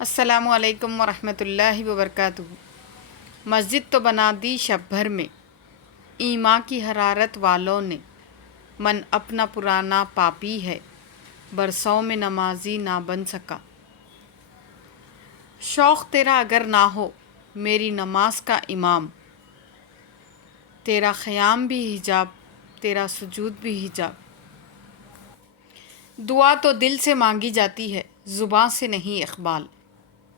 السلام علیکم ورحمۃ اللہ وبرکاتہ۔ مسجد تو بنا دی شب بھر میں، ایمان کی حرارت والوں نے، من اپنا پرانا پاپی ہے، برسوں میں نمازی نہ بن سکا۔ شوق تیرا اگر نہ ہو میری نماز کا امام، تیرا قیام بھی حجاب، تیرا سجود بھی حجاب۔ دعا تو دل سے مانگی جاتی ہے، زباں سے نہیں اقبال۔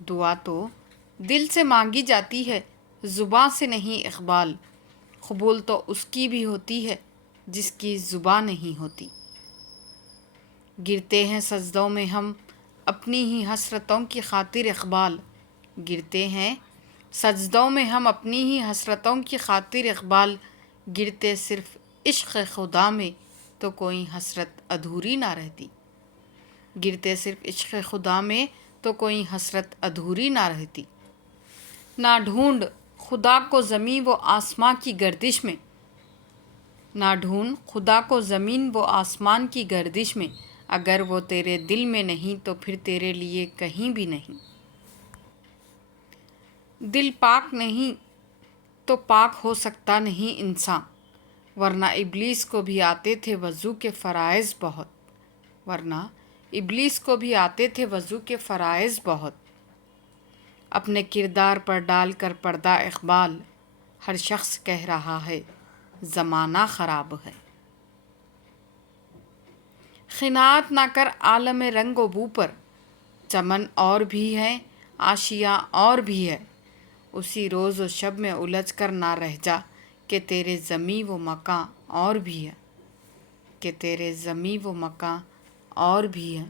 دعا تو دل سے مانگی جاتی ہے، زباں سے نہیں اقبال۔ قبول تو اس کی بھی ہوتی ہے جس کی زباں نہیں ہوتی۔ گرتے ہیں سجدوں میں ہم اپنی ہی حسرتوں کی خاطر اقبال۔ گرتے ہیں سجدوں میں ہم اپنی ہی حسرتوں کی خاطر اقبال۔ گرتے صرف عشق خدا میں تو کوئی حسرت ادھوری نہ رہتی۔ گرتے صرف عشق خدا میں تو کوئی حسرت ادھوری نہ رہتی۔ نہ ڈھونڈ خدا کو زمین و آسمان کی گردش میں، نہ ڈھونڈ خدا کو زمین و آسمان کی گردش میں، اگر وہ تیرے دل میں نہیں تو پھر تیرے لیے کہیں بھی نہیں۔ دل پاک نہیں تو پاک ہو سکتا نہیں انسان، ورنہ ابلیس کو بھی آتے تھے وضو کے فرائض بہت۔ اپنے کردار پر ڈال کر پردہ اقبال، ہر شخص کہہ رہا ہے زمانہ خراب ہے۔ قناعت نہ کر عالم رنگ و بو پر، چمن اور بھی ہے آشیاں اور بھی ہے۔ اسی روز و شب میں الجھ کر نہ رہ جا کہ تیرے زمیں و مکاں اور بھی ہے، کہ تیرے زمیں و مکاں اور بھی ہے۔